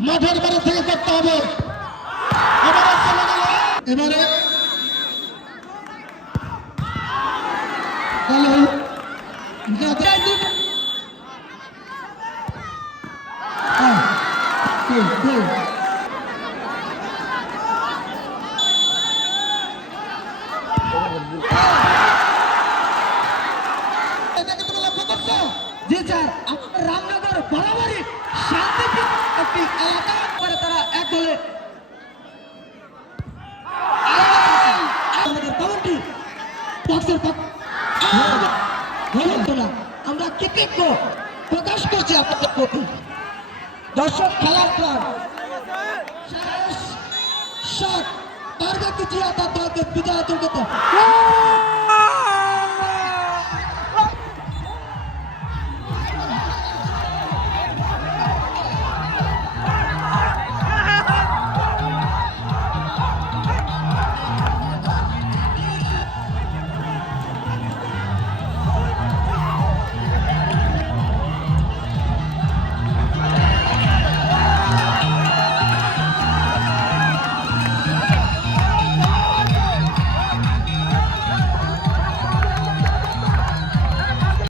মাঠের বাইরে থেকে করতে হবে। এবারে গেল হ্যাঁ, করছ? জি স্যার আমাদের রামনগর বরাবরই বক্সের পক্ষ না আমরা কৃতজ্ঞ প্রকাশ করছি আপনাদের প্রতি। দর্শক, খেলার প্রাণ। শট। টার্গেট জিয়া তার দলকে বিদায়